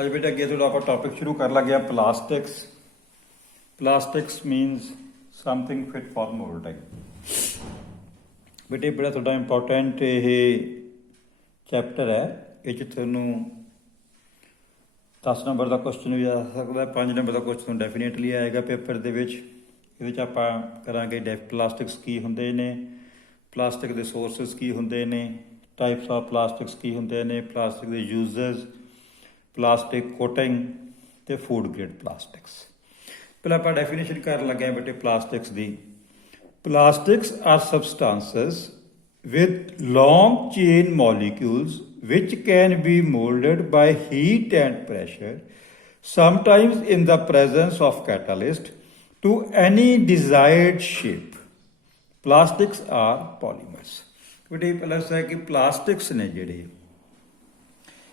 ਅੱਜ ਬੇਟਾ ਅੱਗੇ ਤੋਂ ਆਪਾਂ ਟੌਪਿਕ ਸ਼ੁਰੂ ਕਰ ਲੱਗੇ ਆ plastics. Plastics means something fit for moulding. ਬੇਟੇ ਬੜਾ ਤੁਹਾਡਾ ਇੰਪੋਰਟੈਂਟ ਇਹ ਚੈਪਟਰ ਹੈ। ਇਹ 'ਚ ਤੁਹਾਨੂੰ 10 ਨੰਬਰ ਦਾ ਕੁਐਸਚਨ ਵੀ ਆ ਸਕਦਾ, 5 ਨੰਬਰ ਦਾ ਕੁਐਸਚਨ ਡੈਫੀਨੇਟਲੀ ਆਏਗਾ ਪੇਪਰ ਦੇ ਵਿੱਚ। ਇਹਦੇ 'ਚ ਆਪਾਂ ਕਰਾਂਗੇ ਪਲਾਸਟਿਕਸ ਕੀ ਹੁੰਦੇ ਨੇ, ਪਲਾਸਟਿਕ ਦੇ ਸੋਰਸਿਸ ਕੀ ਹੁੰਦੇ ਨੇ, ਟਾਈਪਸ ਆਫ ਪਲਾਸਟਿਕਸ ਕੀ ਹੁੰਦੇ ਨੇ, ਪਲਾਸਟਿਕ ਦੇ ਯੂਜ਼ਸ, ਪਲਾਸਟਿਕ ਕੋਟਿੰਗ ਤੇ ਫੂਡ ਗ੍ਰੇਡ ਪਲਾਸਟਿਕਸ। ਪਹਿਲਾਂ ਆਪਾਂ ਡੈਫੀਨੇਸ਼ਨ ਕਰਨ ਲੱਗੇ ਹਾਂ ਬੇਟੇ ਪਲਾਸਟਿਕਸ ਦੀ। Plastics are substances with long chain molecules which can be molded by heat and pressure, sometimes in the presence of catalyst, to any desired shape. Plastics are polymers. ਬੇਟੇ plus ਹੈ ਕਿ plastics ਨੇ ਜਿਹੜੇ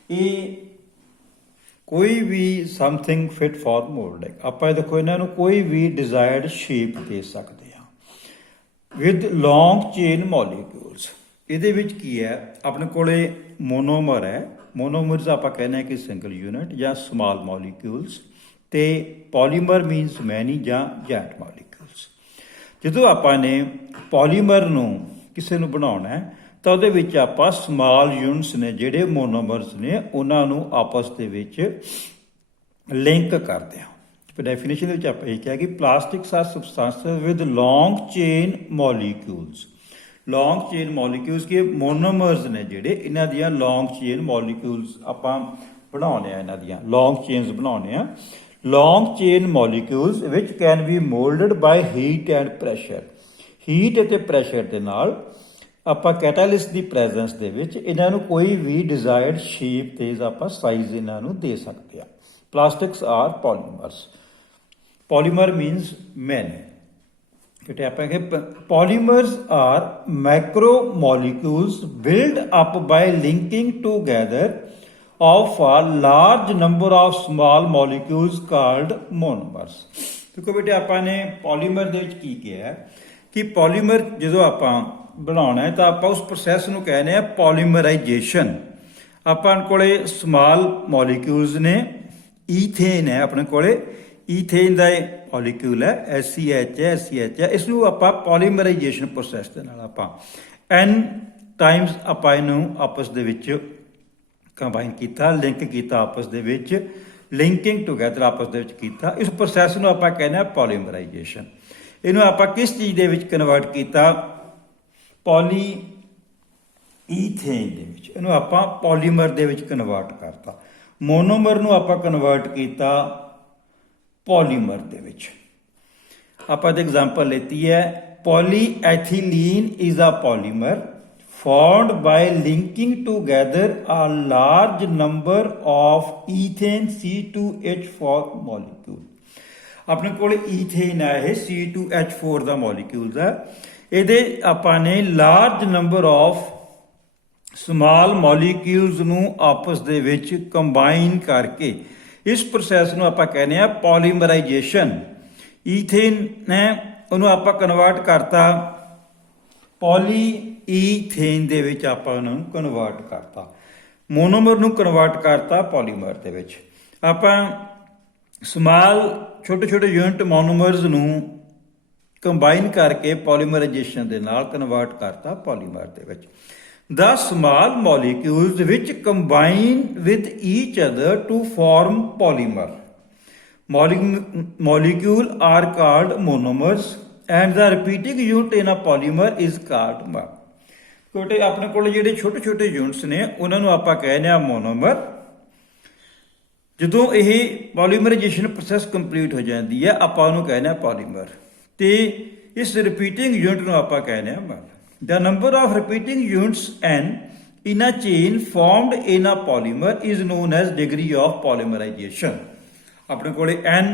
ਇਹ ਕੋਈ ਵੀ something fit for moulding, ਆਪਾਂ ਦੇਖੋ ਇਹਨਾਂ ਨੂੰ ਕੋਈ ਵੀ ਡਿਜ਼ਾਇਰਡ ਸ਼ੇਪ ਦੇ ਸਕਦੇ ਹਾਂ ਵਿਦ ਲੌਂਗ ਚੇਨ ਮੋਲੀਕਿਊਲਸ। ਇਹਦੇ ਵਿੱਚ ਕੀ ਹੈ, ਆਪਣੇ ਕੋਲੇ ਮੋਨੋਮਰ ਹੈ। ਮੋਨੋਮਰਸ ਆਪਾਂ ਕਹਿੰਦੇ ਹਾਂ ਕਿ ਸਿੰਗਲ ਯੂਨਿਟ ਜਾਂ ਸਮਾਲ ਮੋਲੀਕਿਊਲਸ, ਤੇ ਪੋਲੀਮਰ ਮੀਨਸ ਮੈਨੀ ਜਾਂ ਜੈਂਟ ਮੋਲੀਕਿਊਲਸ। ਜਦੋਂ ਆਪਾਂ ਨੇ ਪੋਲੀਮਰ ਨੂੰ ਕਿਸੇ ਨੂੰ ਬਣਾਉਣਾ ਹੈ ਤਾਂ ਉਹਦੇ ਵਿੱਚ ਆਪਾਂ ਸਮਾਲ ਯੂਨਿਟਸ ਨੇ ਜਿਹੜੇ ਮੋਨੋਮਰਸ ਨੇ ਉਹਨਾਂ ਨੂੰ ਆਪਸ ਦੇ ਵਿੱਚ ਲਿੰਕ ਕਰਦੇ ਹਾਂ। ਡੈਫੀਨੇਸ਼ਨ ਵਿੱਚ ਆਪਾਂ ਇਹ ਕਿਹਾ ਕਿ plastics are substances with long chain molecules. Long chain molecules ਕਿ ਮੋਨੋਮਰਸ ਨੇ ਜਿਹੜੇ, ਇਹਨਾਂ ਦੀਆਂ ਲੌਂਗ ਚੇਨ ਮੋਲੀਕਿਊਲਸ ਆਪਾਂ ਬਣਾਉਂਦੇ ਆ, ਇਹਨਾਂ ਦੀਆਂ ਲੌਂਗ ਚੇਨਸ ਬਣਾਉਂਦੇ ਆ। Long chain molecules which can be moulded by heat and pressure. Heat ਅਤੇ ਪ੍ਰੈਸ਼ਰ ਦੇ ਨਾਲ ਆਪਾਂ ਕੈਟਾਲਿਸਟ ਦੀ ਪ੍ਰੈਜ਼ੈਂਸ ਦੇ ਵਿੱਚ ਇਹਨਾਂ ਨੂੰ ਕੋਈ ਵੀ ਡਿਜ਼ਾਇਰਡ ਸ਼ੇਪ ਤੇ ਆਪਾਂ ਸਾਈਜ਼ ਇਹਨਾਂ ਨੂੰ ਦੇ ਸਕਦੇ ਆ। Plastics are polymers. Polymer means many. ਬੇਟੇ ਆਪਾਂ ਕਿ polymers are micro molecules build up by linking together of a large number of small molecules called monomers। ਦੇਖੋ ਬੇਟੇ ਆਪਾਂ ਨੇ ਪੋਲੀਮਰ ਦੇ ਵਿੱਚ ਕੀ ਕਿਹਾ ਕਿ ਪੋਲੀਮਰ ਜਦੋਂ ਆਪਾਂ ਬਣਾਉਣਾ ਹੈ ਤਾਂ ਆਪਾਂ ਉਸ ਪ੍ਰੋਸੈਸ ਨੂੰ ਕਹਿੰਦੇ ਆ ਪੋਲੀਮਰਾਈਜੇਸ਼ਨ। ਆਪਾਂ ਕੋਲੇ ਸਮਾਲ ਮੋਲੀਕਿਊਲਸ ਨੇ, ਈਥੇਨ ਹੈ ਆਪਣੇ ਕੋਲੇ, ਈਥੇਨ ਦਾ ਮੋਲੀਕਿਊਲ ਹੈ SCH ਹੈ, SCH ਹੈ। ਇਸ ਨੂੰ ਆਪਾਂ ਪੋਲੀਮਰਾਈਜੇਸ਼ਨ ਪ੍ਰੋਸੈਸ ਦੇ ਨਾਲ ਆਪਾਂ N ਟਾਈਮਸ ਆਪਾਂ ਇਹਨੂੰ ਆਪਸ ਦੇ ਵਿੱਚ ਕੰਬਾਈਨ ਕੀਤਾ, ਲਿੰਕ ਕੀਤਾ ਆਪਸ ਦੇ ਵਿੱਚ, ਲਿੰਕਿੰਗ ਟੂਗੈਦਰ ਆਪਸ ਦੇ ਵਿੱਚ ਕੀਤਾ। ਇਸ ਪ੍ਰੋਸੈਸ ਨੂੰ ਆਪਾਂ ਕਹਿੰਦੇ ਆ ਪੋਲੀਮਰਾਈਜੇਸ਼ਨ। ਇਹਨੂੰ ਆਪਾਂ ਕਿਸ ਚੀਜ਼ ਦੇ ਵਿੱਚ ਕਨਵਰਟ ਕੀਤਾ, ਪੋਲੀ ਈਥੇਨ ਦੇ ਵਿੱਚ। ਇਹਨੂੰ ਆਪਾਂ ਪੋਲੀਮਰ ਦੇ ਵਿੱਚ ਕਨਵਰਟ ਕਰਤਾ। ਮੋਨੋਮਰ ਨੂੰ ਆਪਾਂ ਕਨਵਰਟ ਕੀਤਾ ਪੋਲੀਮਰ ਦੇ ਵਿੱਚ। ਆਪਾਂ ਦੀ ਐਗਜ਼ਾਮਪਲ ਲੈਤੀ ਹੈ polyethylene is a polymer formed by linking together a large number of ethane C2H4 molecule। ਆਪਣੇ ਕੋਲ ਈਥੇਨ ਹੈ, ਇਹ C2H4 ਦਾ ਮੋਲੀਕਿਊਲ ਹੈ। ਇਹਦੇ ਆਪਾਂ ਨੇ large number of small molecules ਨੂੰ ਆਪਸ ਦੇ ਵਿੱਚ ਕੰਬਾਈਨ ਕਰਕੇ ਇਸ ਪ੍ਰੋਸੈਸ ਨੂੰ ਆਪਾਂ ਕਹਿੰਦੇ ਆ ਪੋਲੀਮਰਾਈਜੇਸ਼ਨ। ਈਥੇਨ ਨੇ ਉਹਨੂੰ ਆਪਾਂ ਕਨਵਰਟ ਕਰਤਾ ਪੋਲੀ ਈਥੇਨ ਦੇ ਵਿੱਚ, ਆਪਾਂ ਉਹਨੂੰ ਕਨਵਰਟ ਕਰਤਾ। ਮੋਨੋਮਰ ਨੂੰ ਕਨਵਰਟ ਕਰਤਾ ਪੋਲੀਮਰ ਦੇ ਵਿੱਚ। ਆਪਾਂ ਸਮਾਲ ਛੋਟੇ ਛੋਟੇ ਯੂਨਿਟ ਮੋਨੋਮਰਸ ਨੂੰ ਕੰਬਾਈਨ ਕਰਕੇ ਪੋਲੀਮਰਾਈਜੇਸ਼ਨ ਦੇ ਨਾਲ ਕਨਵਰਟ ਕਰਤਾ ਪੋਲੀਮਰ ਦੇ ਵਿੱਚ। The small molecules which combine with each other to form polymer molecule are called monomers and the repeating unit in a polymer is called mer। ਛੋਟੇ ਆਪਣੇ ਕੋਲ ਜਿਹੜੇ ਛੋਟੇ ਛੋਟੇ ਯੂਨਿਟਸ ਨੇ ਉਹਨਾਂ ਨੂੰ ਆਪਾਂ ਕਹਿੰਦੇ ਆ ਮੋਨੋਮਰ। ਜਦੋਂ ਇਹ ਪੋਲੀਮਰਾਈਜੇਸ਼ਨ ਪ੍ਰੋਸੈਸ ਕੰਪਲੀਟ ਹੋ ਜਾਂਦੀ ਹੈ ਆਪਾਂ ਉਹਨੂੰ ਕਹਿੰਦੇ ਆ ਪੋਲੀਮਰ, ਤੇ ਇਸ ਰਿਪੀਟਿੰਗ ਯੂਨਿਟ ਨੂੰ ਆਪਾਂ ਕਹਿੰਦੇ ਆ ਮਰ। The number of repeating units n in a chain formed in a polymer is known as degree of polymerization। ਆਪਣੇ ਕੋਲੇ n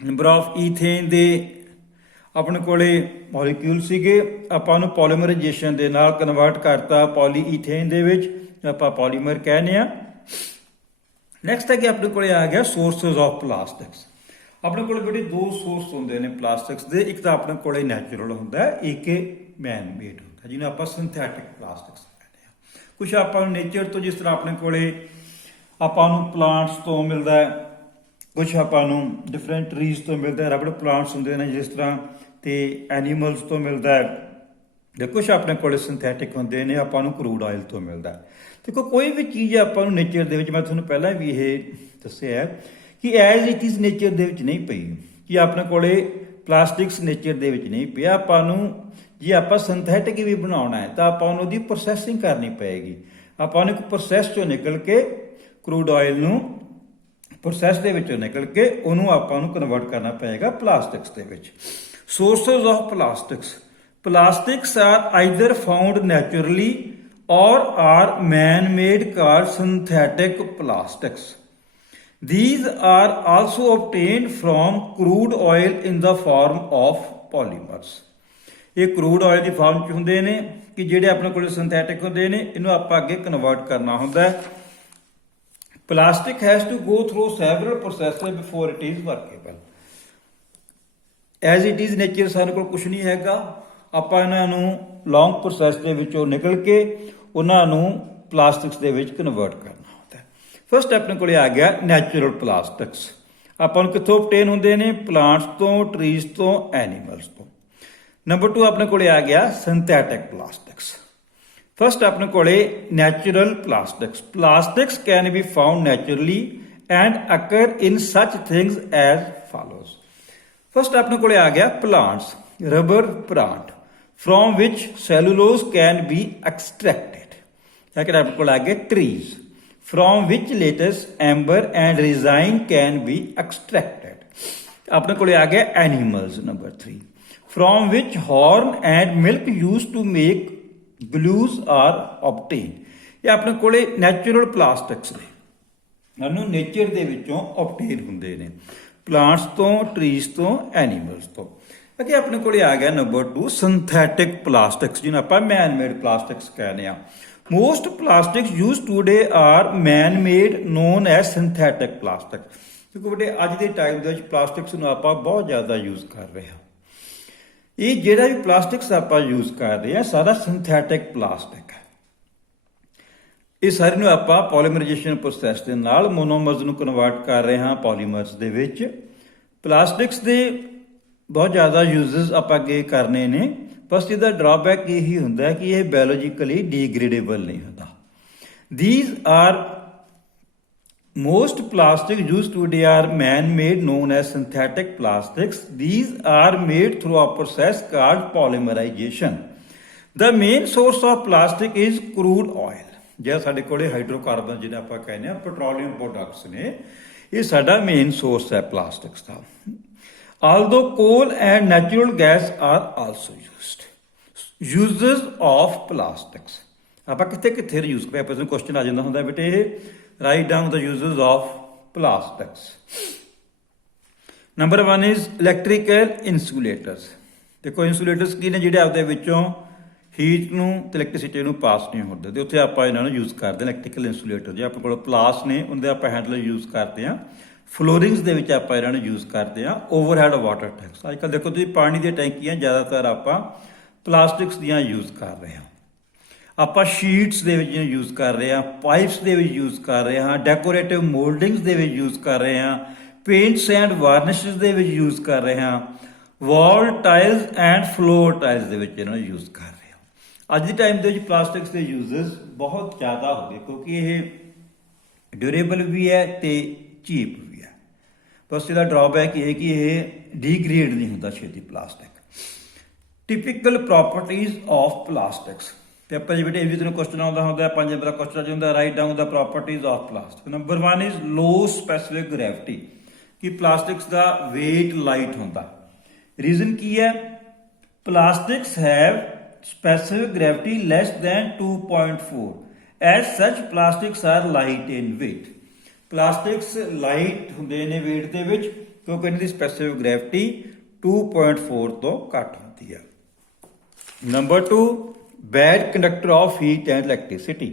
ਨੰਬਰ ਆਫ ਈਥੇਨ ਦੇ ਆਪਣੇ ਕੋਲੇ ਮੋਲੀਕਿਊਲ ਸੀਗੇ, ਆਪਾਂ ਉਹਨੂੰ ਪੋਲੀਮਰਾਈਜੇਸ਼ਨ ਦੇ ਨਾਲ ਕਨਵਰਟ ਕਰਤਾ ਪੋਲੀ ਈਥੇਨ ਦੇ ਵਿੱਚ, ਆਪਾਂ ਪੋਲੀਮਰ ਕਹਿੰਦੇ ਆ। ਨੈਕਸਟ ਹੈ ਕਿ ਆਪਣੇ ਕੋਲੇ ਆ ਗਿਆ ਸੋਰਸਸ ਆਫ ਪਲਾਸਟਿਕਸ। ਆਪਣੇ ਕੋਲ ਜਿਹੜੇ ਦੋ ਸੋਰਸ ਹੁੰਦੇ ਨੇ ਪਲਾਸਟਿਕਸ ਦੇ, ਇੱਕ ਤਾਂ ਆਪਣੇ ਕੋਲੇ ਨੈਚੁਰਲ ਹੁੰਦਾ, ਇੱਕ ਮੈਨ ਮੇਡ ਹੁੰਦਾ ਜਿਹਨੂੰ ਆਪਾਂ ਸਿੰਥੈਟਿਕ ਪਲਾਸਟਿਕਸ ਕਹਿੰਦੇ ਆ। ਕੁਛ ਆਪਾਂ ਨੂੰ ਨੇਚਰ ਤੋਂ, ਜਿਸ ਤਰ੍ਹਾਂ ਆਪਣੇ ਕੋਲੇ ਆਪਾਂ ਨੂੰ ਪਲਾਂਟਸ ਤੋਂ ਮਿਲਦਾ ਹੈ, ਕੁਝ ਆਪਾਂ ਨੂੰ ਡਿਫਰੈਂਟ ਟਰੀਜ਼ ਤੋਂ ਮਿਲਦਾ ਹੈ, ਰਬੜ ਪਲਾਂਟਸ ਹੁੰਦੇ ਨੇ ਜਿਸ ਤਰ੍ਹਾਂ, ਤੇ ਐਨੀਮਲਸ ਤੋਂ ਮਿਲਦਾ ਹੈ, ਤੇ ਕੁਝ ਆਪਣੇ ਕੋਲ ਸਿੰਥੈਟਿਕ ਹੁੰਦੇ ਨੇ, ਆਪਾਂ ਨੂੰ ਕਰੂਡ ਆਇਲ ਤੋਂ ਮਿਲਦਾ ਹੈ। ਦੇਖੋ ਕੋਈ ਵੀ ਚੀਜ਼ ਆਪਾਂ ਨੂੰ ਨੇਚਰ ਦੇ ਵਿੱਚ, ਮੈਂ ਤੁਹਾਨੂੰ ਪਹਿਲਾਂ ਵੀ ਇਹ ਦੱਸਿਆ ਹੈ ਕਿ ਐਜ਼ ਇਟ ਇਜ਼ ਨੇਚਰ ਦੇ ਵਿੱਚ ਨਹੀਂ ਪਈ, ਕਿ ਆਪਣੇ ਕੋਲੇ ਪਲਾਸਟਿਕਸ ਨੇਚਰ ਦੇ ਵਿੱਚ ਨਹੀਂ ਪਿਆ। ਆਪਾਂ ਨੂੰ ਜੇ ਆਪਾਂ ਸਿੰਥੈਟਿਕ ਵੀ ਬਣਾਉਣਾ ਹੈ ਤਾਂ ਆਪਾਂ ਨੂੰ ਉਹਦੀ ਪ੍ਰੋਸੈਸਿੰਗ ਕਰਨੀ ਪਏਗੀ। ਆਪਾਂ ਨੂੰ ਇੱਕ ਪ੍ਰੋਸੈਸ ਚੋਂ ਨਿਕਲ ਕੇ ਕਰੂਡ ਆਇਲ ਨੂੰ ਪ੍ਰੋਸੈਸ ਦੇ ਵਿੱਚੋਂ ਨਿਕਲ ਕੇ ਉਹਨੂੰ ਆਪਾਂ ਨੂੰ ਕਨਵਰਟ ਕਰਨਾ ਪਏਗਾ ਪਲਾਸਟਿਕਸ ਦੇ ਵਿੱਚ। Sources of plastics, plastics are either found naturally or are man-made called synthetic plastics. These are also obtained from crude oil in the form of polymers. ਇਹ crude oil ਦੀ ਫਾਰਮ 'ਚ ਹੁੰਦੇ ਨੇ ਕਿ ਜਿਹੜੇ ਆਪਣੇ ਕੋਲ ਸਿੰਥੈਟਿਕ ਹੁੰਦੇ ਨੇ, ਇਹਨੂੰ ਆਪਾਂ ਅੱਗੇ ਕਨਵਰਟ ਕਰਨਾ ਹੁੰਦਾ ਹੈ। Plastic has to go through several processes before it is workable. As it is nature ਸਾਡੇ ਕੋਲ ਕੁਝ ਨਹੀਂ ਹੈਗਾ, ਆਪਾਂ ਇਹਨਾਂ ਨੂੰ ਲੌਂਗ ਪ੍ਰੋਸੈਸ ਦੇ ਵਿੱਚੋਂ ਨਿਕਲ ਕੇ ਉਹਨਾਂ ਨੂੰ ਪਲਾਸਟਿਕਸ ਦੇ ਵਿੱਚ ਕਨਵਰਟ ਕਰਨਾ ਹੁੰਦਾ ਹੈ। ਫਸਟ ਆਪਣੇ ਕੋਲੇ ਆ ਗਿਆ ਨੈਚੁਰਲ ਪਲਾਸਟਿਕਸ। ਆਪਾਂ ਨੂੰ ਕਿੱਥੋਂ obtain ਹੁੰਦੇ ਨੇ? ਪਲਾਂਟਸ ਤੋਂ, ਟਰੀਜ਼ ਤੋਂ, ਐਨੀਮਲਸ ਤੋਂ। ਨੰਬਰ 2 ਆਪਣੇ ਕੋਲੇ ਆ ਗਿਆ ਸਿੰਥੈਟਿਕ ਪਲਾਸਟਿਕਸ। ਫਸਟ ਆਪਣੇ ਕੋਲੇ natural plastics. Plastics can be found naturally and occur in such things as follows. First ਆਪਣੇ ਕੋਲੇ ਆ ਗਿਆ plants, rubber plant, from which cellulose can be extracted. Second ਆਪਣੇ ਕੋਲ ਆ ਗਿਆ trees, from which latex, amber and resin can be extracted. ਆਪਣੇ ਕੋਲ ਆ ਗਿਆ animals, number 3, from which horn and milk used to make glues are obtained. ਇਹ ਆਪਣੇ ਕੋਲੇ ਨੈਚੁਰਲ ਪਲਾਸਟਿਕਸ ਨੇ, ਸਾਨੂੰ ਨੇਚਰ ਦੇ ਵਿੱਚੋਂ obtain ਹੁੰਦੇ ਨੇ, ਪਲਾਂਟਸ ਤੋਂ, ਟਰੀਜ਼ ਤੋਂ, ਐਨੀਮਲਸ ਤੋਂ। ਅੱਗੇ ਆਪਣੇ ਕੋਲੇ ਆ ਗਿਆ ਨੰਬਰ 2 ਸਿੰਥੈਟਿਕ ਪਲਾਸਟਿਕਸ, ਜਿਹਨੂੰ ਆਪਾਂ ਮੈਨ ਮੇਡ ਪਲਾਸਟਿਕਸ ਕਹਿੰਦੇ ਆ। Most plastics use today are man made known as synthetic plastic. ਕਿਉਂਕਿ ਵੱਡੇ ਅੱਜ ਦੇ ਟਾਈਮ ਦੇ ਵਿੱਚ ਪਲਾਸਟਿਕਸ ਨੂੰ ਆਪਾਂ ਬਹੁਤ ਜ਼ਿਆਦਾ ਯੂਜ਼ ਕਰ ਰਹੇ ਹਾਂ। ਇਹ ਜਿਹੜਾ ਵੀ ਪਲਾਸਟਿਕਸ ਆਪਾਂ ਯੂਜ਼ ਕਰ ਰਹੇ ਹਾਂ ਸਾਰਾ ਸਿੰਥੈਟਿਕ ਪਲਾਸਟਿਕ ਹੈ। ਇਹ ਸਾਰੇ ਨੂੰ ਆਪਾਂ ਪੋਲੀਮਰਾਈਜੇਸ਼ਨ ਪ੍ਰੋਸੈਸ ਦੇ ਨਾਲ ਮੋਨੋਮਰਸ ਨੂੰ ਕਨਵਰਟ ਕਰ ਰਹੇ ਹਾਂ ਪੋਲੀਮਰਸ ਦੇ ਵਿੱਚ। ਪਲਾਸਟਿਕਸ ਦੇ ਬਹੁਤ ਜ਼ਿਆਦਾ ਯੂਜ਼ਸ ਆਪਾਂ ਅੱਗੇ ਕਰਨੇ ਨੇ, ਬਸ ਇਹਦਾ ਡਰਾਬੈਕ ਇਹੀ ਹੁੰਦਾ ਹੈ ਕਿ ਇਹ ਬਾਇਓਲੋਜੀਕਲੀ ਡੀਗ੍ਰੇਡੇਬਲ ਨਹੀਂ ਹੁੰਦਾ। These are most plastic used today are man-made known as synthetic plastics. These are made through a process called polymerization. The main source of plastic is crude oil. ਜਿਹੜਾ ਸਾਡੇ ਕੋਲੇ ਹਾਈਡਰੋਕਾਰਬਨ ਜਿਹਨੇ ਆਪਾਂ ਕਹਿੰਦੇ ਆ ਪੈਟਰੋਲੀਅਮ ਪ੍ਰੋਡਕਟਸ ਨੇ, ਇਹ ਸਾਡਾ ਮੇਨ ਸੋਰਸ ਹੈ plastics the. Although coal and natural gas are also used. Uses of plastics. ਆਪਾਂ ਕਿੱਥੇ ਯੂਜ਼ ਕਰਦੇ ਆਪਾਂ, ਕੁਐਸਚਨ ਆ ਜਾਂਦਾ ਹੁੰਦਾ ਬੇਟੇ ਇਹ, write down the uses of plastics. Number 1 is electrical insulators. ਦੇਖੋ ਇਨਸੂਲੇਟਰਸ ਕੀ ਨੇ? ਜਿਹੜੇ ਆਪਦੇ ਵਿੱਚੋਂ ਹੀਟ ਨੂੰ ਤੇ ਇਲੈਕਟ੍ਰਿਸਿਟੀ ਨੂੰ ਪਾਸ ਨਹੀਂ ਹੁੰਦੇ, ਤੇ ਉੱਥੇ ਆਪਾਂ ਇਹਨਾਂ ਨੂੰ ਯੂਜ਼ ਕਰਦੇ ਹਾਂ ਇਲੈਕਟ੍ਰੀਕਲ ਇਨਸੂਲੇਟਰ। ਜੇ ਆਪਣੇ ਕੋਲ ਪਲਾਸ ਨੇ ਉਹਦੇ ਆਪਾਂ ਹੈਂਡਲ ਯੂਜ਼ ਕਰਦੇ ਹਾਂ। ਫਲੋਰਿੰਗਸ ਦੇ ਵਿੱਚ ਆਪਾਂ ਇਹਨਾਂ ਨੂੰ ਯੂਜ਼ ਕਰਦੇ ਹਾਂ। ਓਵਰਹੈਡ ਵਾਟਰ ਟੈਂਕਸ, ਅੱਜ ਕੱਲ੍ਹ ਦੇਖੋ ਤੁਸੀਂ ਪਾਣੀ ਦੀਆਂ ਟੈਂਕੀਆਂ ਜ਼ਿਆਦਾਤਰ ਆਪਾਂ ਪਲਾਸਟਿਕਸ ਦੀਆਂ ਯੂਜ਼ ਕਰ ਰਹੇ ਹਾਂ। ਆਪਾਂ ਸ਼ੀਟਸ ਦੇ ਵਿੱਚ ਯੂਜ਼ ਕਰ ਰਹੇ ਹਾਂ, ਪਾਈਪਸ ਦੇ ਵਿੱਚ ਯੂਜ਼ ਕਰ ਰਹੇ ਹਾਂ, ਡੈਕੋਰੇਟਿਵ ਮੋਲਡਿੰਗਸ ਦੇ ਵਿੱਚ ਯੂਜ਼ ਕਰ ਰਹੇ ਹਾਂ, ਪੇਂਟਸ ਐਂਡ ਵਾਰਨਿਸ਼ਸ ਦੇ ਵਿੱਚ ਯੂਜ਼ ਕਰ ਰਹੇ ਹਾਂ, ਵਾਲ ਟਾਇਲਸ ਐਂਡ ਫਲੋਰ ਟਾਇਲਸ ਦੇ ਵਿੱਚ ਇਹਨਾਂ ਨੂੰ ਯੂਜ਼ ਕਰ ਰਹੇ ਹਾਂ। ਅੱਜ ਦੇ ਟਾਈਮ ਦੇ ਵਿੱਚ ਪਲਾਸਟਿਕਸ ਦੇ ਯੂਜ਼ਸ ਬਹੁਤ ਜ਼ਿਆਦਾ ਹੋ ਗਏ ਕਿਉਂਕਿ ਇਹ ਡਿਊਰੇਬਲ ਵੀ ਹੈ ਤੇ ਚੀਪ ਵੀ ਹੈ। ਬਸ ਇਹਦਾ ਡਰਾਬੈਕ ਇਹ ਹੈ ਕਿ ਇਹ ਡੀਗ੍ਰੇਡ ਨਹੀਂ ਹੁੰਦਾ ਛੇਤੀ plastic. Typical properties of plastics, ਤੇ ਆਪਾਂ ਜੀ ਬੇਟੇ ਇਹ ਵੀ ਤੁਹਾਨੂੰ ਕੁਐਸਚਨ ਆਉਂਦਾ ਹੁੰਦਾ, 5 ਨੰਬਰ ਦਾ ਕੁਐਸਚਨ ਹੁੰਦਾ, ਰਾਈਟ ਡਾਊਨ ਦਾ properties of plastic. Number 1 is low specific gravity, ਕਿ ਪਲਾਸਟਿਕਸ ਦਾ weight ਲਾਈਟ ਹੁੰਦਾ। ਰੀਜ਼ਨ ਕੀ ਹੈ? Plastics have specific gravity less than 2.4. As such, plastics are light in weight. Plastics light ਹੁੰਦੇ ਨੇ weight ਦੇ ਵਿੱਚ ਕਿਉਂਕਿ ਇਹਨਾਂ ਦੀ specific gravity 2.4 ਤੋਂ ਘੱਟ ਹੁੰਦੀ ਹੈ। Number 2, bad conductor of heat and electricity.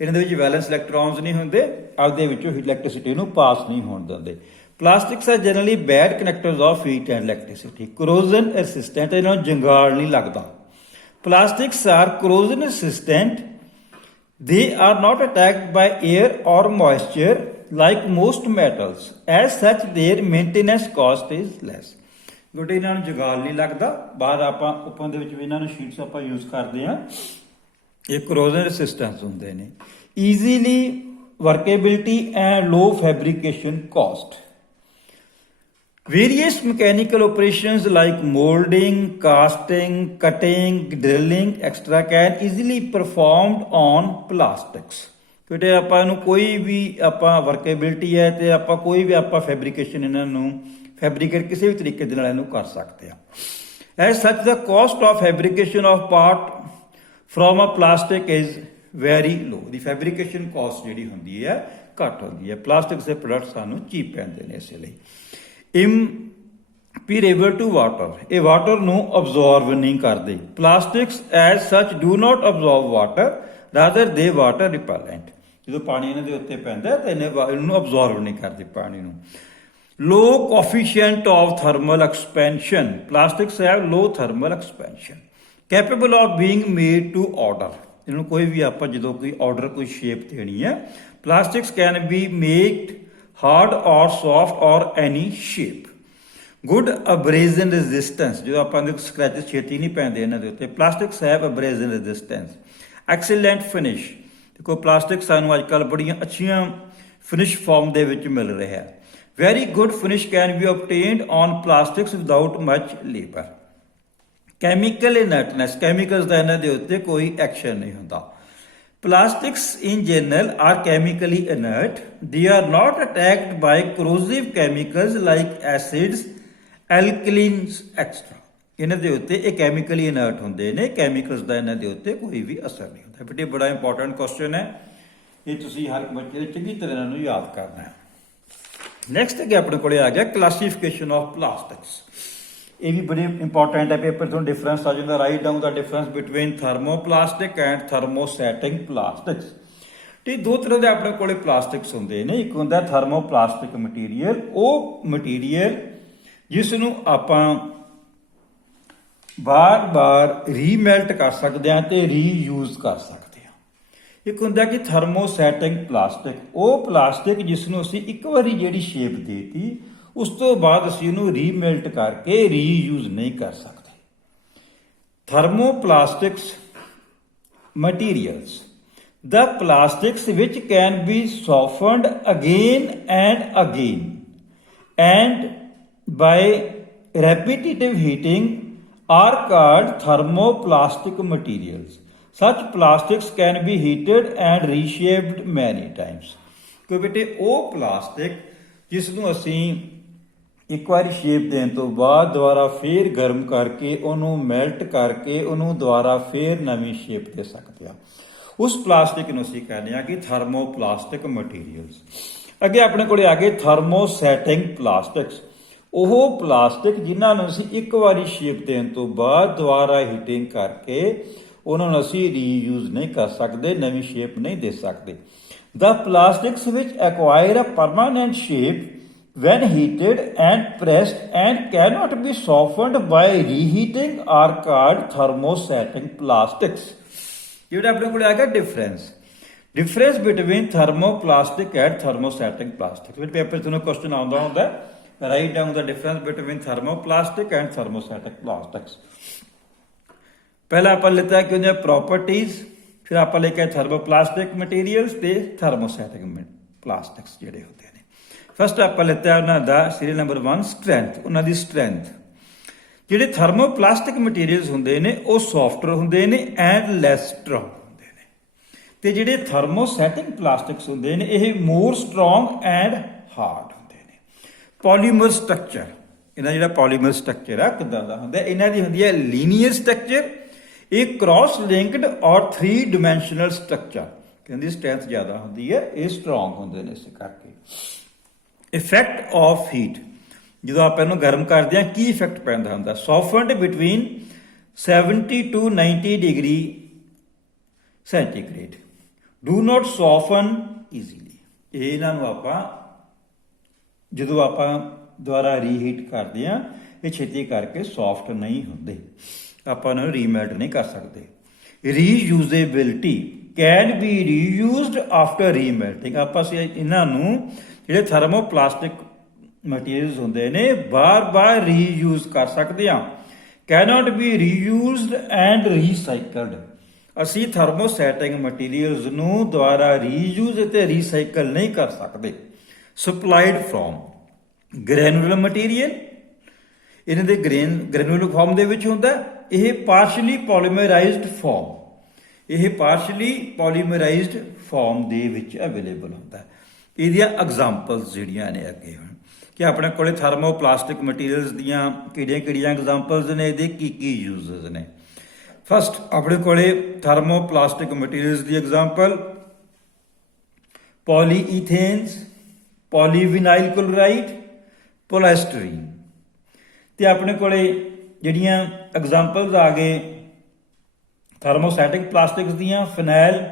ਇਹਨਾਂ ਦੇ ਵਿੱਚ ਵੈਲੈਂਸ ਇਲੈਕਟ੍ਰੋਨਸ ਨਹੀਂ ਹੁੰਦੇ, ਆਪਦੇ ਵਿੱਚੋਂ ਇਲੈਕਟ੍ਰਿਸਿਟੀ ਨੂੰ ਪਾਸ ਨਹੀਂ ਹੋਣ ਦਿੰਦੇ। Plastics are generally bad conductors of heat and electricity. Corrosion resistant, ਇਹਨਾਂ ਨੂੰ ਜੰਗਾਲ ਨਹੀਂ ਲੱਗਦਾ। Plastics are corrosion resistant. They are not attacked by air or moisture like most metals. As such, their maintenance cost is less. ਕਿਉਂਕਿ ਇਹਨਾਂ ਨੂੰ ਜਗਾਲ ਨਹੀਂ ਲੱਗਦਾ। ਬਾਹਰ ਆਪਾਂ ਓਪਨ ਦੇ ਵਿੱਚ ਵੀ ਇਹਨਾਂ ਨੂੰ ਸ਼ੀਟਸ ਆਪਾਂ ਯੂਜ਼ ਕਰਦੇ ਹਾਂ। ਇਹ ਕਰੋਜ਼ਨ ਰੈਸਿਸਟੈਂਸ ਹੁੰਦੇ ਨੇ। Easily workability and low fabrication cost. Various mechanical operations like molding, casting, cutting, drilling, etc. can easily performed on plastics. ਕਿਉਂਕਿ ਆਪਾਂ ਇਹਨੂੰ ਕੋਈ ਵੀ ਆਪਾਂ ਵਰਕੇਬਿਲਿਟੀ ਹੈ ਤੇ ਆਪਾਂ ਕੋਈ ਵੀ ਆਪਾਂ ਫੈਬਰੀਕੇਸ਼ਨ ਇਹਨਾਂ ਨੂੰ ਫੈਬਰੀਕੇਟ ਕਿਸੇ ਵੀ ਤਰੀਕੇ ਦੇ ਨਾਲ ਇਹਨੂੰ ਕਰ ਸਕਦੇ ਆ। As such, the cost of fabrication of part from a plastic is very low. The fabrication caste ਜਿਹੜੀ ਹੁੰਦੀ ਹੈ ਘੱਟ ਹੁੰਦੀ ਹੈ। ਪਲਾਸਟਿਕ ਦੇ ਪ੍ਰੋਡਕਟ ਸਾਨੂੰ ਚੀਪ ਪੈਂਦੇ ਨੇ ਇਸੇ ਲਈ। Impermeable to water, ਇਹ ਵਾਟਰ ਨੂੰ absorb ਨਹੀਂ ਕਰਦੇ। Plastics as such do not absorb water, rather they water repellent. ਜਦੋਂ ਪਾਣੀ ਇਹਨਾਂ ਦੇ ਉੱਤੇ ਪੈਂਦਾ ਤਾਂ ਇਹਨੂੰ absorb ਨਹੀਂ ਕਰਦੇ ਪਾਣੀ ਨੂੰ। Low coefficient of thermal expansion, plastics have low thermal expansion, capable of being made to order. ਇਹਨੂੰ ਕੋਈ ਵੀ ਆਪਾਂ ਜਦੋਂ ਕੋਈ ਆਰਡਰ ਕੋਈ ਸ਼ੇਪ ਦੇਣੀ ਹੈ, plastics can be made hard or soft or any shape. Good abrasion resistance, जो ਆਪਾਂ ਦੇ ਸਕ੍ਰੈਚਸ ਛੇਤੀ ਨਹੀਂ ਪੈਂਦੇ ਇਹਨਾਂ ਦੇ ਉੱਤੇ। Plastics have abrasion resistance. Excellent finish, ਦੇਖੋ ਪਲਾਸਟਿਕ ਸਾਨੂੰ ਅੱਜ ਕੱਲ੍ਹ ਬੜੀਆਂ ਅੱਛੀਆਂ ਫਿਨਿਸ਼ ਫਾਰਮ ਦੇ ਵਿੱਚ ਮਿਲ ਰਿਹਾ ਹੈ। Very good finish can be obtained on plastics without much labor. Chemical inertness, chemicals ਦਾ ਇਹਨਾਂ ਦੇ ਉੱਤੇ ਕੋਈ ਐਕਸ਼ਨ ਨਹੀਂ ਹੁੰਦਾ। Plastics in general are chemically inert. They are not attacked by corrosive chemicals like acids, alkalins, etc. ਇਹਨਾਂ ਦੇ ਉੱਤੇ ਇਹ chemically inert ਹੁੰਦੇ ਨੇ। chemicals ਦਾ ਇਹਨਾਂ ਦੇ ਉੱਤੇ ਕੋਈ ਵੀ ਅਸਰ ਨਹੀਂ ਹੁੰਦਾ। ਬਟ ਇਹ ਬੜਾ ਇੰਪੋਰਟੈਂਟ ਕੁਐਸਚਨ ਹੈ, ਇਹ ਤੁਸੀਂ ਹਰ ਬੱਚੇ ਦੇ ਚੰਗੀ ਤਰ੍ਹਾਂ ਨੂੰ ਯਾਦ ਕਰਨਾ ਹੈ। ਨੈਕਸਟ ਅੱਗੇ ਆਪਣੇ ਕੋਲੇ ਆ ਗਿਆ ਕਲਾਸੀਫਿਕੇਸ਼ਨ ਆਫ ਪਲਾਸਟਿਕਸ। ਇਹ ਵੀ ਬੜੀ ਇੰਪੋਰਟੈਂਟ ਹੈ, ਪੇਪਰ ਤੋਂ ਡਿਫਰੈਂਸ ਆ ਜਾਂਦਾ। Write down the difference between thermoplastic and thermosetting plastics. ਤੇ ਦੋ ਤਰ੍ਹਾਂ ਦੇ ਆਪਣੇ ਕੋਲੇ ਪਲਾਸਟਿਕਸ ਹੁੰਦੇ ਨੇ। ਇੱਕ ਹੁੰਦਾ ਥਰਮੋਪਲਾਸਟਿਕ ਮਟੀਰੀਅਲ, ਉਹ ਮਟੀਰੀਅਲ ਜਿਸ ਨੂੰ ਆਪਾਂ ਬਾਰ-ਬਾਰ ਰੀਮੈਲਟ ਕਰ ਸਕਦੇ ਹਾਂ ਤੇ ਰੀਯੂਜ਼ ਕਰ ਸਕਦੇ ਹਾਂ। ਇੱਕ ਹੁੰਦਾ ਕਿ ਥਰਮੋਸੈਟਿੰਗ ਪਲਾਸਟਿਕ, ਉਹ ਪਲਾਸਟਿਕ ਜਿਸ ਨੂੰ ਅਸੀਂ ਇੱਕ ਵਾਰੀ ਜਿਹੜੀ ਸ਼ੇਪ ਦੇਤੀ ਉਸ ਤੋਂ ਬਾਅਦ ਅਸੀਂ ਉਹਨੂੰ ਰੀਮੈਲਟ ਕਰਕੇ ਰੀਯੂਜ਼ ਨਹੀਂ ਕਰ ਸਕਦੇ। ਥਰਮੋਪਲਾਸਟਿਕਸ materials, the plastics which can be softened again and by repetitive heating are called thermoplastic materials. Such plastics can be heated and reshaped many times. ਕਿ ਬੇਟੇ ਉਹ ਪਲਾਸਟਿਕ ਜਿਸ ਨੂੰ ਅਸੀਂ ਇੱਕ ਵਾਰੀ ਸ਼ੇਪ ਦੇਣ ਤੋਂ ਬਾਅਦ ਦੁਬਾਰਾ ਫੇਰ ਗਰਮ ਕਰਕੇ ਉਹਨੂੰ ਮੈਲਟ ਕਰਕੇ ਉਹਨੂੰ ਦੁਬਾਰਾ ਫੇਰ ਨਵੀਂ ਸ਼ੇਪ ਦੇ ਸਕਦੇ ਆ, ਉਸ ਪਲਾਸਟਿਕ ਨੂੰ ਅਸੀਂ ਕਹਿੰਦੇ ਆ ਕਿ ਥਰਮੋਪਲਾਸਟਿਕ ਮਟੀਰੀਅਲਸ। ਅੱਗੇ ਆਪਣੇ ਕੋਲੇ ਆ ਗਏ ਥਰਮੋਸੈਟਿੰਗ ਪਲਾਸਟਿਕਸ। ਉਹ ਪਲਾਸਟਿਕ ਜਿਨ੍ਹਾਂ ਨੂੰ ਅਸੀਂ ਇੱਕ ਵਾਰੀ ਸ਼ੇਪ ਦੇਣ ਤੋਂ ਬਾਅਦ ਦੁਬਾਰਾ ਹੀਟਿੰਗ ਕਰਕੇ ਉਹਨਾਂ ਨੂੰ ਅਸੀਂ ਰੀਯੂਜ਼ ਨਹੀਂ ਕਰ ਸਕਦੇ, ਨਵੀਂ ਸ਼ੇਪ ਨਹੀਂ ਦੇ ਸਕਦੇ। The plastics which acquire a permanent shape when heated and pressed and cannot be softened by reheating are called thermosetting plastics. ਜਿਹੜਾ ਆਪਣੇ ਕੋਲ ਆ ਗਿਆ difference between thermoplastic and thermosetting plastic. ਵਿੱਚ ਪੇਪਰ ਤੁਹਾਨੂੰ ਕੁਐਸਚਨ ਆਉਂਦਾ ਹੁੰਦਾ, write down the difference between thermoplastic and thermosetting plastics. ਪਹਿਲਾਂ ਆਪਾਂ ਲਿੱਤਾ ਕਿ ਉਹਦੀਆਂ ਪ੍ਰੋਪਰਟੀਜ਼, ਫਿਰ ਆਪਾਂ ਲੈ ਕੇ ਥਰਮੋਪਲਾਸਟਿਕ ਮਟੀਰੀਅਲਸ ਤੇ ਥਰਮੋਸੈਟਿਕ ਪਲਾਸਟਿਕਸ ਜਿਹੜੇ ਹੁੰਦੇ ਨੇ। ਫਸਟ ਆਪਾਂ ਲਿੱਤਾ ਉਹਨਾਂ ਦਾ ਸੀਰੀਅਲ ਨੰਬਰ 1 ਸਟਰੈਂਥ, ਉਹਨਾਂ ਦੀ ਸਟਰੈਂਥ। ਜਿਹੜੇ ਥਰਮੋਪਲਾਸਟਿਕ ਮਟੀਰੀਅਲਸ ਹੁੰਦੇ ਨੇ ਉਹ ਸੌਫਟਰ ਹੁੰਦੇ ਨੇ ਐਂਡ ਲੈਸ ਸਟਰੋਂਗ ਹੁੰਦੇ ਨੇ, ਤੇ ਜਿਹੜੇ ਥਰਮੋਸੈਟਿਕ ਪਲਾਸਟਿਕਸ ਹੁੰਦੇ ਨੇ ਇਹ ਮੋਰ ਸਟਰੋਂਗ ਐਂਡ ਹਾਰਡ ਹੁੰਦੇ ਨੇ। ਪੋਲੀਮਰ ਸਟਰਕਚਰ, ਇਹਨਾਂ ਜਿਹੜਾ ਪੋਲੀਮਰ ਸਟਰਕਚਰ ਆ ਕਿੱਦਾਂ ਦਾ ਹੁੰਦਾ, ਇਹਨਾਂ ਦੀ ਹੁੰਦੀ ਹੈ ਲੀਨੀਅਰ ਸਟਰਕਚਰ, ਇਹ ਕ੍ਰਾਸ ਲਿੰਕਡ ਔਰ 3 ਡਾਇਮੈਂਸ਼ਨਲ ਸਟਰਕਚਰ। ਕਹਿੰਦੀ ਸਟਰੈਂਥ ਜ਼ਿਆਦਾ ਹੁੰਦੀ ਹੈ, ਇਹ ਸਟਰੋਂਗ ਹੁੰਦੇ ਨੇ ਇਸ ਕਰਕੇ। ਇਫੈਕਟ ਆਫ ਹੀਟ, ਜਦੋਂ ਆਪਾਂ ਇਹਨੂੰ ਗਰਮ ਕਰਦੇ ਹਾਂ ਕੀ ਇਫੈਕਟ ਪੈਂਦਾ ਹੁੰਦਾ, softened between 70 to 90 degree centigrade, do not soften easily. ਇਹ ਇਹਨਾਂ ਨੂੰ ਆਪਾਂ ਜਦੋਂ ਆਪਾਂ ਦੁਬਾਰਾ ਰੀਹੀਟ ਕਰਦੇ ਹਾਂ ਇਹ ਛੇਤੀ ਕਰਕੇ ਸੌਫਟ ਨਹੀਂ ਹੁੰਦੇ, ਆਪਾਂ ਇਹਨਾਂ ਨੂੰ ਰੀਮੈਲਟ ਨਹੀਂ ਕਰ ਸਕਦੇ। ਰੀਯੂਜ਼ੇਬਿਲਿਟੀ, ਕੈਨ ਬੀ ਰੀਯੂਜ਼ਡ ਆਫਟਰ ਰੀਮੈਲਟਿੰਗ। ਆਪਾਂ ਅਸੀਂ ਇਹਨਾਂ ਨੂੰ ਜਿਹੜੇ ਥਰਮੋਪਲਾਸਟਿਕ ਮਟੀਰੀਅਲਸ ਹੁੰਦੇ ਨੇ ਬਾਰ-ਬਾਰ ਰੀਯੂਜ਼ ਕਰ ਸਕਦੇ ਹਾਂ। Cannot be reused and recycled. ਅਸੀਂ ਥਰਮੋਸੈਟਿੰਗ ਮਟੀਰੀਅਲਸ ਨੂੰ ਦੁਬਾਰਾ ਰੀਯੂਜ਼ ਅਤੇ ਰੀਸਾਈਕਲ ਨਹੀਂ ਕਰ ਸਕਦੇ। ਸਪਲਾਈਡ ਫਰੋਮ ਗ੍ਰੈਨੂਲਰ ਮਟੀਰੀਅਲ, ਇਹਨਾਂ ਦੇ ਗ੍ਰੈਨੂਲਰ ਫਾਰਮ ਦੇ ਵਿੱਚ ਹੁੰਦਾ। ਇਹ ਪਾਰਸ਼ਲੀ ਪੋਲੀਮਰਾਈਜ਼ਡ ਫਾਰਮ, ਇਹ ਪਾਰਸ਼ਲੀ ਪੋਲੀਮਰਾਈਜ਼ਡ ਫਾਰਮ ਦੇ ਵਿੱਚ ਅਵੇਲੇਬਲ ਹੁੰਦਾ। ਇਹਦੀਆਂ ਐਗਜ਼ਾਮਪਲਸ ਜਿਹੜੀਆਂ ਨੇ ਅੱਗੇ ਹੁਣ ਕਿ ਆਪਣੇ ਕੋਲੇ ਥਰਮੋਪਲਾਸਟਿਕ ਮਟੀਰੀਅਲਸ ਦੀਆਂ ਕਿਹੜੀਆਂ ਐਗਜ਼ਾਮਪਲਸ ਨੇ, ਇਹਦੇ ਕੀ ਯੂਜ਼ਸ ਨੇ। ਫਸਟ ਆਪਣੇ ਕੋਲੇ ਥਰਮੋਪਲਾਸਟਿਕ ਮਟੀਰੀਅਲਸ ਦੀ ਐਗਜ਼ਾਮਪਲ ਪੋਲੀਈਥੇਨਸ, ਪੋਲੀਵਿਨਾਈਲ ਕਲੋਰਾਈਡ, ਪੋਲੀਸਟਰੀਨ। ਤੇ ਆਪਣੇ ਕੋਲੇ ਜਿਹੜੀਆਂ ਐਗਜ਼ਾਮਪਲਸ ਆ ਗਏ ਥਰਮੋਸੈਟਿਕ ਪਲਾਸਟਿਕਸ ਦੀਆਂ, ਫਿਨਾਇਲ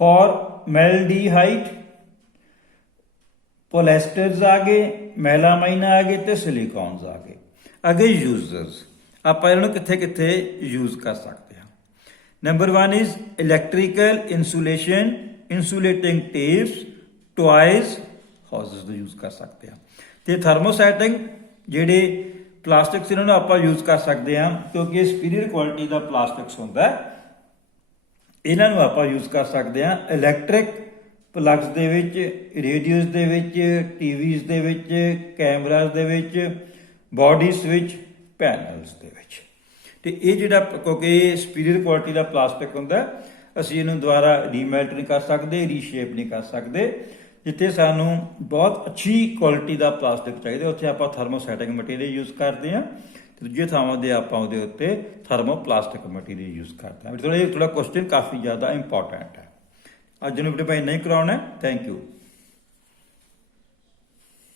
ਫਾਰਮੈਲਡੀਹਾਈਡ, ਪੋਲੀਸਟਰਸ ਆ ਗਏ, ਮੈਲਾਮਾਈਨ ਆ ਗਏ ਤੇ ਸਿਲੀਕॉन्स ਆ ਗਏ। ਅੱਗੇ ਯੂਜ਼ਰਸ, ਆਪਾਂ ਇਹਨਾਂ ਨੂੰ ਕਿੱਥੇ ਕਿੱਥੇ ਯੂਜ਼ ਕਰ ਸਕਦੇ ਹਾਂ। Number 1 is electrical insulation, insulating tapes, toys, houses ਦਾ ਯੂਜ਼ ਕਰ ਸਕਦੇ ਹਾਂ। ਤੇ ਥਰਮੋਸੈਟਿੰਗ ਜਿਹੜੇ ਪਲਾਸਟਿਕਸ ਇਹਨਾਂ ਨੂੰ ਆਪਾਂ ਯੂਜ਼ ਕਰ ਸਕਦੇ ਹਾਂ ਕਿਉਂਕਿ ਇਹ ਸੁਪੀਰੀਅਰ ਕੁਆਲਿਟੀ ਦਾ ਪਲਾਸਟਿਕਸ ਹੁੰਦਾ। ਇਹਨਾਂ ਨੂੰ ਆਪਾਂ ਯੂਜ਼ ਕਰ ਸਕਦੇ ਹਾਂ ਇਲੈਕਟ੍ਰਿਕ ਪਲੱਗਸ ਦੇ ਵਿੱਚ, ਰੇਡੀਓਜ਼ ਦੇ ਵਿੱਚ, ਟੀਵੀਜ਼ ਦੇ ਵਿੱਚ, ਕੈਮਰਾਜ਼ ਦੇ ਵਿੱਚ, ਬਾਡੀ ਸਵਿਚ ਪੈਨਲਸ ਦੇ ਵਿੱਚ। ਤੇ ਇਹ ਜਿਹੜਾ ਕਿਉਂਕਿ ਸੁਪੀਰੀਅਰ ਕੁਆਲਿਟੀ ਦਾ ਪਲਾਸਟਿਕ ਹੁੰਦਾ, ਅਸੀਂ ਇਹਨੂੰ ਦੁਬਾਰਾ ਰੀਮੈਲਟ ਨਹੀਂ ਕਰ ਸਕਦੇ, ਰੀਸ਼ੇਪ ਨਹੀਂ ਕਰ ਸਕਦੇ। ਜਿੱਥੇ ਸਾਨੂੰ ਬਹੁਤ ਅੱਛੀ ਕੁਆਲਿਟੀ ਦਾ ਪਲਾਸਟਿਕ ਚਾਹੀਦਾ ਉੱਥੇ ਆਪਾਂ ਥਰਮੋਸੈਟਿਕ ਮਟੀਰੀਅਲ ਯੂਜ਼ ਕਰਦੇ ਹਾਂ। ਦੂਜੇ ਥਾਵਾਂ ਦੇ ਆਪਾਂ ਉਹਦੇ ਉੱਤੇ ਥਰਮੋਪਲਾਸਟਿਕ ਮਟੀਰੀਅਲ ਯੂਜ਼ ਕਰਦੇ ਹਾਂ। ਥੋੜਾ ਕੁਐਸਚਨ ਕਾਫੀ ਜ਼ਿਆਦਾ ਇੰਪੋਰਟੈਂਟ ਹੈ। ਅੱਜ ਨੂੰ ਵੀਡੀਓ ਭਾਈ ਨਹੀਂ ਕਰਾਉਣਾ। Thank you.